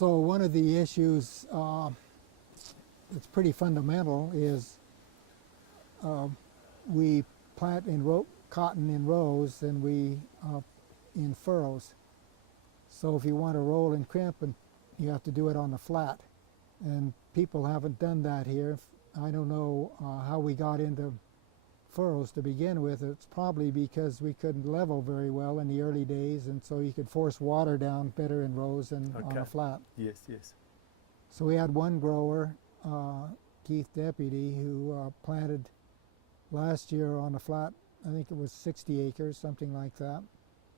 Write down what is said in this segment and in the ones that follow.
So one of the issues that's pretty fundamental is we plant cotton in rows and we in furrows. So if you want to roll and crimp, and you have to do it on the flat. And people haven't done that here. I don't know how we got into furrows to begin with. It's probably because we couldn't level very well in the early days, and so you could force water down better in rows than on a flat. Yes, yes. So we had one grower, Keith Deputy, who planted last year on a flat, I think it was 60 acres, something like that,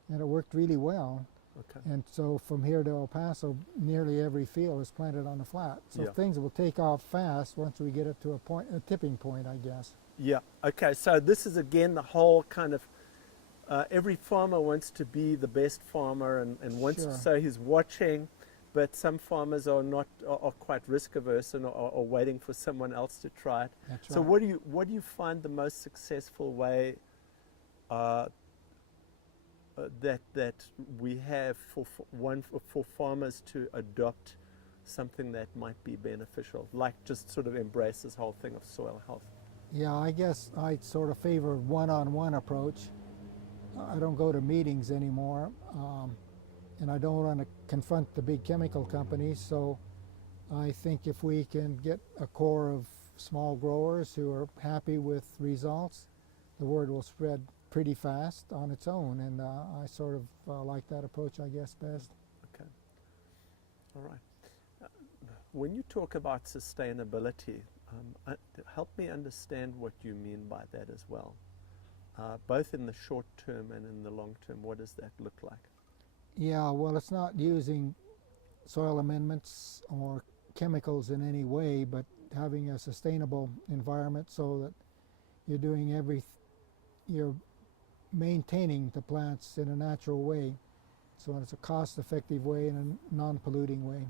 and it worked really well. Okay. And so from here to El Paso, nearly every field is planted on a flat. So Yeah. things will take off fast once we get it to a tipping point, I guess. Yeah, okay, so this is again the whole kind of, every farmer wants to be the best farmer and wants, Sure. so he's watching, but some farmers are not, are quite risk averse and are waiting for someone else to try it. That's So right. what do you find the most successful way that we have for farmers to adopt something that might be beneficial, like just sort of embrace this whole thing of soil health? Yeah, I guess I sort of favor one-on-one approach. I don't go to meetings anymore, and I don't want to confront the big chemical companies, so I think if we can get a core of small growers who are happy with results, the word will spread pretty fast on its own, and I sort of like that approach, I guess, best. Okay, all right. When you talk about sustainability, help me understand what you mean by that as well, both in the short term and in the long term. What does that look like? Yeah, well, it's not using soil amendments or chemicals in any way, but having a sustainable environment so that you're doing you're maintaining the plants in a natural way. So it's a cost-effective way and a non-polluting way.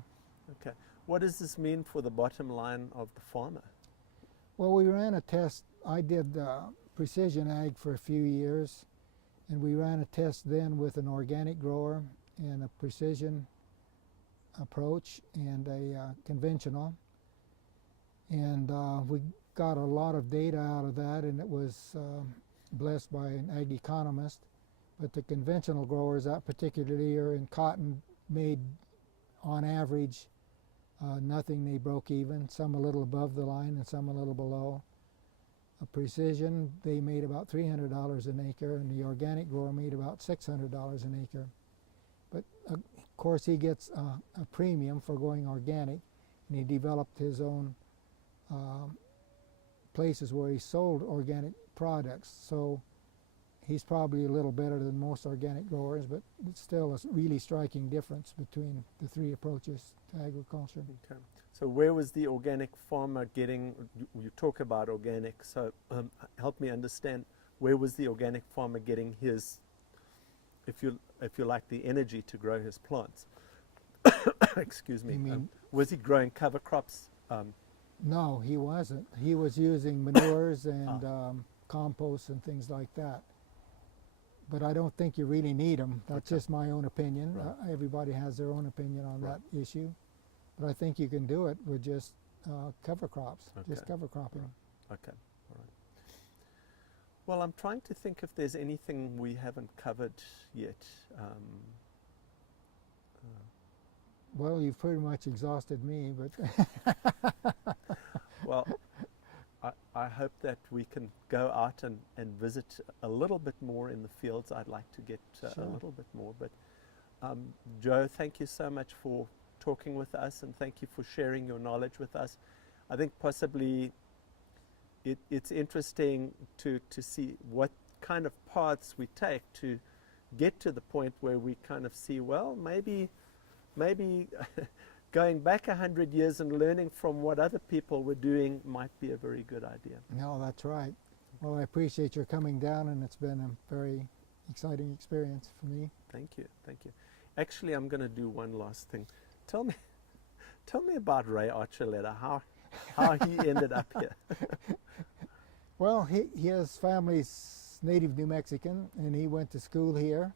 Okay. What does this mean for the bottom line of the farmer? Well, we ran a test. I did precision ag for a few years, and we ran a test then with an organic grower and a precision approach and a conventional. And we got a lot of data out of that, and it was blessed by an ag economist. But the conventional growers, that particularly are in cotton, made on average nothing. They broke even, some a little above the line and some a little below. A precision, they made about $300 an acre, and the organic grower made about $600 an acre. But of course he gets a premium for going organic, and he developed his own places where he sold organic products. So he's probably a little better than most organic growers, but it's still a really striking difference between the three approaches to agriculture. Okay. So where was the organic farmer getting, you talk about organic, so help me understand, where was the organic farmer getting his, if you like, the energy to grow his plants? Excuse me. You mean, was he growing cover crops? no, he wasn't. He was using manures and compost and things like that. But I don't think you really need them. That's Okay. just my own opinion. Right. Everybody has their own opinion on Right. that issue. But I think you can do it with just cover crops, just Okay. cover cropping. Okay, all right. Well, I'm trying to think if there's anything we haven't covered yet. Well, you've pretty much exhausted me, but Well, I hope that we can go out and visit a little bit more in the fields. I'd like to get a Sure. little bit more. But Joe, thank you so much for talking with us, and thank you for sharing your knowledge with us. I think possibly it's interesting to see what kind of paths we take to get to the point where we kind of see, well, maybe going back 100 years and learning from what other people were doing might be a very good idea. no, that's right. Well, I appreciate your coming down, and it's been a very exciting experience for me. Thank you, thank you. Actually, I'm going to do one last thing. Tell me about Ray Archuleta, how he ended up here. Well, his family's native New Mexican, and he went to school here.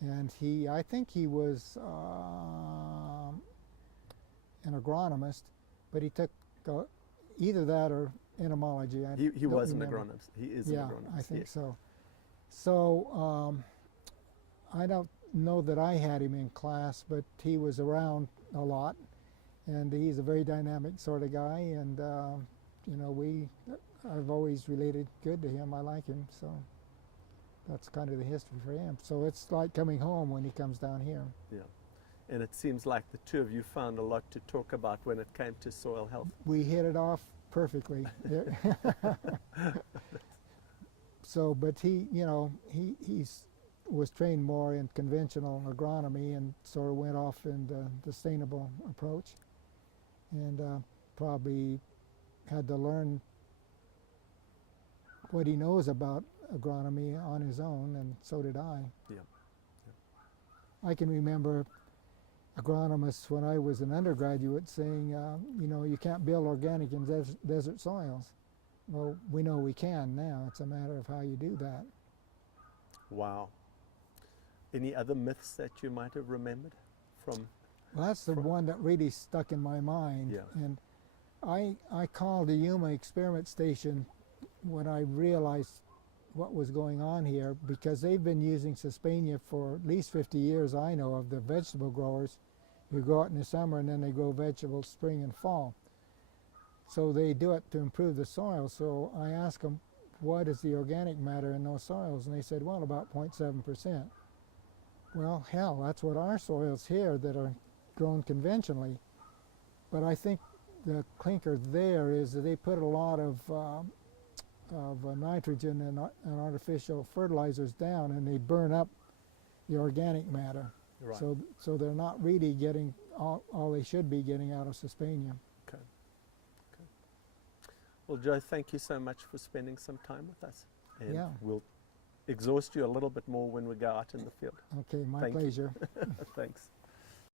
And I think he was an agronomist, but he took either that or entomology. He don't was an remember. agronomist. He is Yeah, an agronomist. I think yes. so. So I don't know that I had him in class, but he was around a lot, and he's a very dynamic sort of guy, and you know, I've always related good to him. I like him, so that's kind of the history for him. So it's like coming home when he comes down here. Yeah. And it seems like the two of you found a lot to talk about when it came to soil health. We hit it off perfectly. So, but he, you know, he was trained more in conventional agronomy and sort of went off in the sustainable approach, and probably had to learn what he knows about agronomy on his own, and so did I. Yeah. I can remember agronomists when I was an undergraduate saying, you know, you can't build organic in desert soils. Well, we know we can now. It's a matter of how you do that. Wow. Any other myths that you might have remembered from? Well, that's the one that really stuck in my mind. Yeah. And I called the Yuma experiment station when I realized what was going on here, because they've been using Suspania for at least 50 years, I know of, the vegetable growers who go out in the summer and then they grow vegetables spring and fall. So they do it to improve the soil. So I asked them, what is the organic matter in those soils? And they said, well, about 0.7%. Well, hell, that's what our soils here that are grown conventionally. But I think the clinker there is that they put a lot of nitrogen and artificial fertilizers down, and they burn up the organic matter. Right. So they're not really getting all they should be getting out of Suspania. Okay. Okay. Well, Joe, thank you so much for spending some time with us. And Yeah. we'll exhaust you a little bit more when we go out in the field. Okay, my Thank you. pleasure. Thanks.